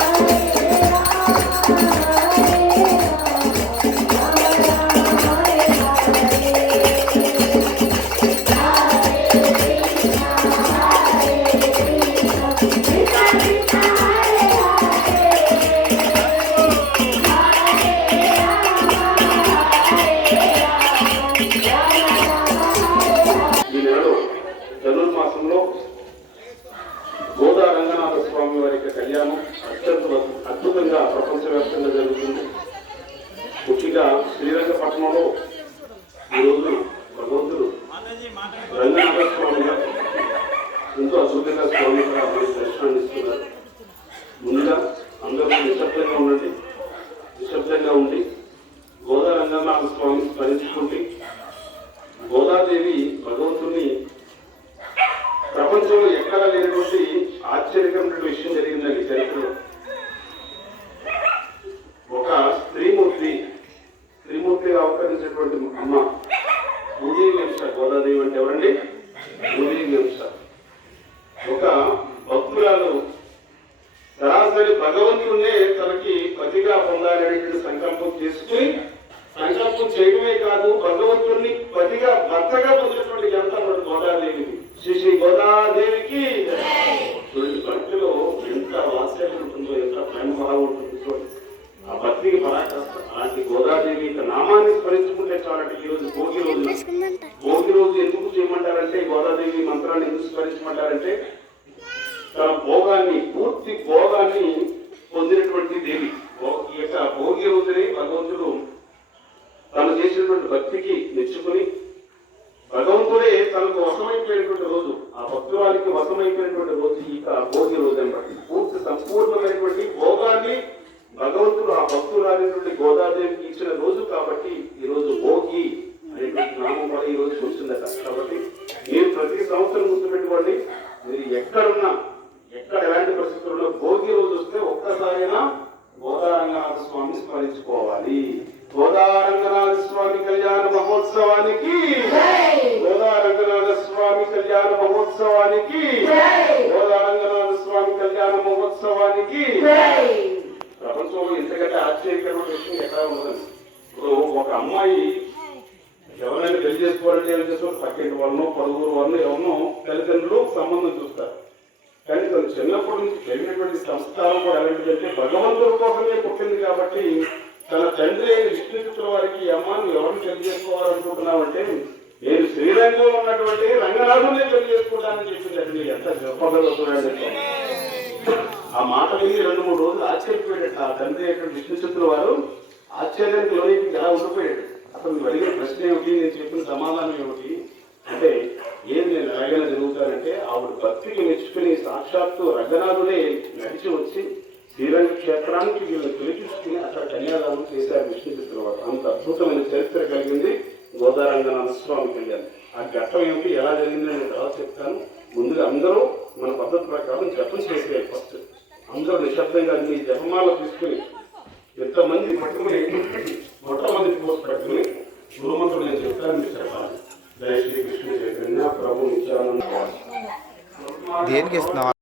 I'm స్వామి వారి యొక్క కళ్యాణం అత్యంత అద్భుతంగా ప్రపంచవ్యాప్తంగా జరుగుతుంది. ముఖ్యంగా శ్రీరంగపట్నంలో ఈరోజు భగవంతుడు రంగనాథ స్వామి గారు ఎంతో అద్భుతంగా స్వామి గారు మనకి దర్శనాన్ని ఇస్తున్నారు ముందుగా అందరూ నిశ్శబ్దంగా ఉండండి. నిశ్శబ్దంగా ఉండి గోదా రంగనాథ స్వామిని స్మరించుకుంటే గోదాదేవి భగవంతుని ప్రపంచంలో ఎక్కడ లేనటువంటి ఆశ్చర్యకరమైన విషయం జరిగిందండి చరిత్రలో. ఒక స్త్రీమూర్తి స్త్రీమూర్తిగా అవతరించినటువంటి అమ్మ భూదేవి వంశ గోదాదేవి అంటే ఎవరండి? భూదేవి వంశ ఒక భక్తురాలు సరాసరి భగవంతుడినే తనకి పతిగా పొందాలనేటువంటి సంకల్పం చేసుకుని సంకల్పం చేయడమే కాదు భగవంతుడిని పతిగా భర్తగా పొందిన ఘనత మన గోదాదేవికి శ్రీ శ్రీ గోదాదేవికి చూడండి భక్తిలో ఎంత వాత్సల్యం ఉంటుందో ఎంత ప్రేమ భావం ఉంటుందో చూడండి ఆ భక్తికి పరాకాష్ట అలాంటి గోదాదేవి యొక్క నామాన్ని స్మరించుకుంటే చాలంటే ఈ రోజు భోగి రోజు భోగి రోజు ఎందుకు చేయమంటారంటే గోదాదేవి మంత్రాన్ని ఎందుకు స్మరించమంటారంటే తన భోగాన్ని భోగాన్ని పొందినటువంటి దేవి. ఈ యొక్క భోగి రోజుని భగవంతుడు తను చేసినటువంటి భక్తికి మెచ్చుకుని భగవంతుడే తనకు వశమైపోయినటువంటి రోజు ఆ భక్తురానికి వశమైపోయినటువంటి రోజు ఈ యొక్క భోగి రోజు అనమాట పూర్తి సంపూర్ణమైనటువంటి భోగాన్ని భగవంతుడు ఆ భక్తురాలినటువంటి గోదాదేవికి ఇచ్చిన రోజు కాబట్టి ఈ రోజు భోగి అనేటువంటి నామం కూడా ఈ రోజు వచ్చిందట. కాబట్టి మీరు ప్రతి సంవత్సరం గుర్తుపెట్టుకోండి మీరు ఎక్కడున్నా ఎక్కడ ఎలాంటి పరిస్థితుల్లో భోగి రోజు వస్తే ఒక్కసారైనా గోదారంగనాథ స్వామిని స్మరించుకోవాలి. గోదారంగనాథ స్వామి కళ్యాణ మహోత్సవానికి గోదారంగనాథ స్వామి కళ్యాణ మహోత్సవానికి గోదారంగనాథ స్వామి కళ్యాణ మహోత్సవానికి ప్రపంచంలో ఇంతకంటే ఆశ్చర్యకరమైన విషయం ఎక్కడ ఉండదు. ఇప్పుడు ఒక అమ్మాయి ఎవరైనా పెళ్ళి చేసుకోవాలంటే ఏం చేస్తారు? పక్కింటి వాళ్ళను పలువురు వాళ్ళను ఎవరినో తల్లిదండ్రులు సంబంధం చూస్తారు. కానీ తను చిన్నప్పటి నుంచి పెరిగినటువంటి సంస్కారం కూడా ఎలాంటిదంటే భగవంతుడి కోసమే పుట్టింది కాబట్టి తన తండ్రి అయిన విష్ణుచిత్ర వారికి ఈ అమ్మ నువ్వు ఎవరిని పెళ్ళి చేసుకోవాలనుకుంటున్నావంటే నేను శ్రీరంగంలో ఉన్నటువంటి రంగనాథుని పెళ్ళి చేసుకుంటానని చెప్పింది అది ఎంత గొప్పగా చూడండి. ఆ మాట విని రెండు మూడు రోజులు ఆశ్చర్యపోయాడు ఆ తండ్రి అయినటువంటి విష్ణుచిత్ర వారు ఆశ్చర్యానికి లోనికి ఎలా ఉండిపోయాడు? అతను అడిగిన ప్రశ్న ఏమిటి? నేను చెప్పిన సమాధానం ఏమిటి? అంటే ఏది జరుగుతారంటే ఆవిడ భక్తికి మెచ్చుకుని సాక్షాత్తు రంగనాథుడే నడిచి వచ్చి శ్రీరంగ క్షేత్రానికి వీళ్ళని పిలిపించుకుని అక్కడ కన్యాదానం చేశారు విష్ణు వారు అంత అద్భుతమైన చరిత్ర కలిగింది గోదారంగనాథ స్వామి కళ్యాణం. ఆ ఘట్టం ఏమిటి? ఎలా జరిగింది నేను తర్వాత చెప్తాను. ముందుగా అందరూ మన పద్ధతి ప్రకారం జపం చేసే ఫస్ట్. అందరూ నిశ్శబ్దంగా అన్ని జపమాల తీసుకుని ఎంతమంది పట్టుకుని మొట్టమొదటి పోస్ట్ పట్టుకుని గురుమంతుడు నేను చెప్తాను మీరు చెప్పాలి. జై శ్రీకృష్ణ చైతన్య ప్రభు నిత్యానంద దేనికి ఇస్తున్నావు?